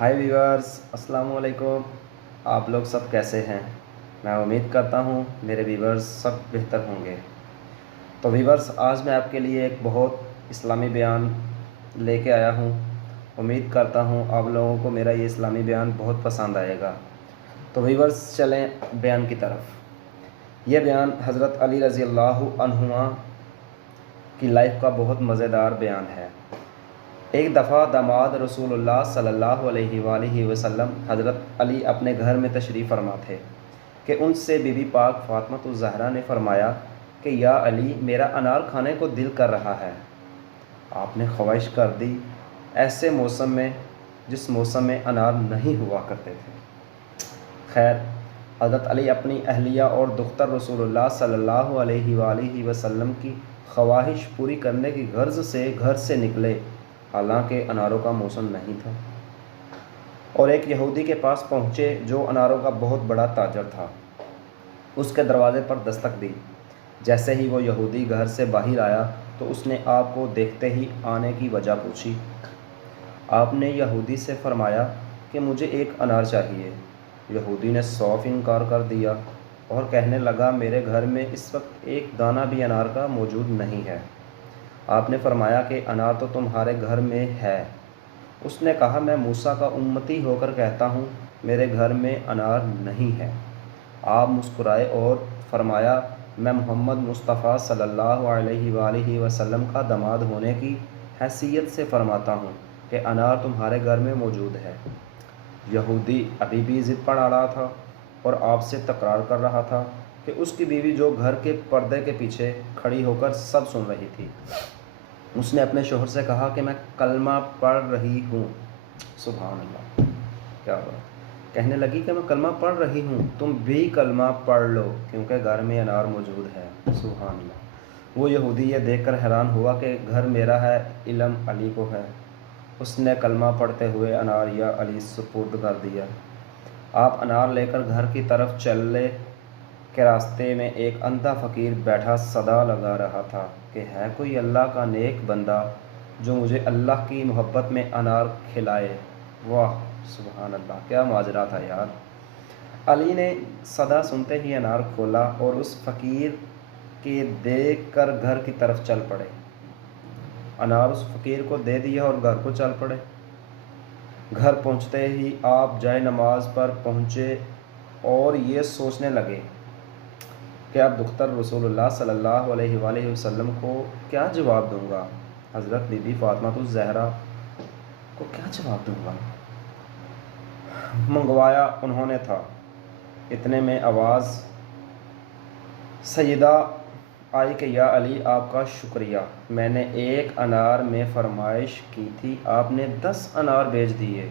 हाय viewers, अस्सलाम वालेकुम। आप लोग सब कैसे हैं? मैं उम्मीद करता हूँ मेरे वीवर्स सब बेहतर होंगे। तो वीवर्स, आज मैं आपके लिए एक बहुत इस्लामी बयान लेके आया हूँ। उम्मीद करता हूँ आप लोगों को मेरा ये इस्लामी बयान बहुत पसंद आएगा। तो वीवर्स, चलें बयान की तरफ। ये बयान हज़रत अली रज़ी अल्लाह अन्हुमा की लाइफ का बहुत मज़ेदार बयान है। एक दफ़ा दामाद रसूलुल्लाह सल्लल्लाहु अलैहि वसल्लम हज़रत अली अपने घर में तशरीफ़ फरमा थे कि उनसे बीबी पाक फ़ातिमा ज़हरा ने फ़रमाया कि या अली, मेरा अनार खाने को दिल कर रहा है। आपने ख्वाहिश कर दी, ऐसे मौसम में जिस मौसम में अनार नहीं हुआ करते थे। खैर, हज़रत अली अपनी अहलिया और दुख्तर रसूलुल्लाह सल्लल्लाहु अलैहि वसल्लम की ख्वाहिश पूरी करने की गर्ज से घर से निकले, हालांकि अनारों का मौसम नहीं था, और एक यहूदी के पास पहुँचे जो अनारों का बहुत बड़ा ताजर था। उसके दरवाज़े पर दस्तक दी। जैसे ही वो यहूदी घर से बाहर आया तो उसने आप को देखते ही आने की वजह पूछी। आपने यहूदी से फरमाया कि मुझे एक अनार चाहिए। यहूदी ने सौफ इनकार कर दिया और कहने लगा, मेरे घर में इस वक्त एक दाना भी अनार का मौजूद नहीं है। आपने फरमाया कि अनार तो तुम्हारे घर में है। उसने कहा, मैं मूसा का उम्मती होकर कहता हूँ, मेरे घर में अनार नहीं है। आप मुस्कुराए और फरमाया, मैं मोहम्मद मुस्तफ़ा सल्लल्लाहु अलैहि वसल्लम का दामाद होने की हैसियत से फरमाता हूँ कि अनार तुम्हारे घर में मौजूद है। यहूदी अभी भी ज़िद पर अड़ा था और आपसे तकरार कर रहा था कि उसकी बीवी जो घर के पर्दे के पीछे खड़ी होकर सब सुन रही थी। उसने अपने शोहर से कहा कि मैं कलमा पढ़ रही हूँ। सुभान अल्लाह, क्या बात। कहने लगी कि मैं कलमा पढ़ रही हूँ, तुम भी कलमा पढ़ लो क्योंकि घर में अनार मौजूद है। सुभान अल्लाह। वो यहूदी ये देखकर हैरान हुआ कि घर मेरा है, इल्म अली को है। उसने कलमा पढ़ते हुए अनार या अली सुपुर्द कर दिया। आप अनार लेकर घर की तरफ चले के रास्ते में एक अंधा फ़कीर बैठा सदा लगा रहा था कि है कोई अल्लाह का नेक बंदा जो मुझे अल्लाह की मोहब्बत में अनार खिलाए। वाह, सुभान अल्लाह, क्या माजरा था यार। अली ने सदा सुनते ही अनार खोला और उस फ़कीर के देख कर घर की तरफ चल पड़े। अनार उस फ़कीर को दे दिया और घर को चल पड़े। घर पहुंचते ही आप जाए नमाज पर पहुंचे और ये सोचने लगे कि अब दुख्तर रसूलुल्लाह सल्लल्लाहु अलैहि वसल्लम को क्या जवाब दूंगा, हज़रत बीबी फ़ातिमा ज़हरा को क्या जवाब दूंगा। मंगवाया उन्होंने था। इतने में आवाज़ सैयदा आई कि या अली, आपका शुक्रिया, मैंने एक अनार में फरमाइश की थी, आपने 10 अनार भेज दिए।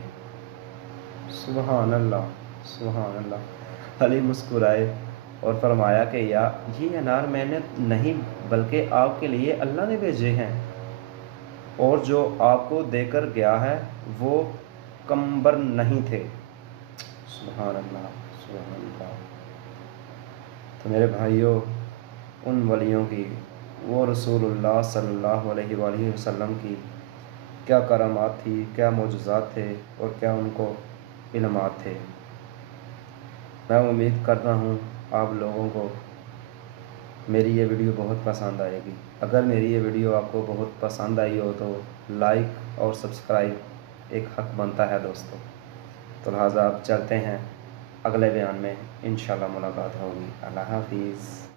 सुभान अल्लाह, सुभान अल्लाह। अली मुस्कुराए और फरमाया कि या ये अनार मैंने नहीं बल्कि आपके लिए अल्लाह ने भेजे हैं, और जो आपको देकर गया है वो कम्बर नहीं थे। सुभान अल्लाह, सुभान अल्लाह। तो मेरे भाइयों, उन वलियों की, वो रसूलुल्लाह सल्लल्लाहु अलैहि वसल्लम की क्या करामात थी, क्या मोजज़ात थे और क्या उनको इल्मात थे। मैं उम्मीद करता हूँ आप लोगों को मेरी ये वीडियो बहुत पसंद आएगी। अगर मेरी ये वीडियो आपको बहुत पसंद आई हो तो लाइक और सब्सक्राइब एक हक़ बनता है दोस्तों। तो लिहाजा आप चलते हैं, अगले बयान में इंशाल्लाह मुलाकात होगी। अल्लाह हाफ़िज़।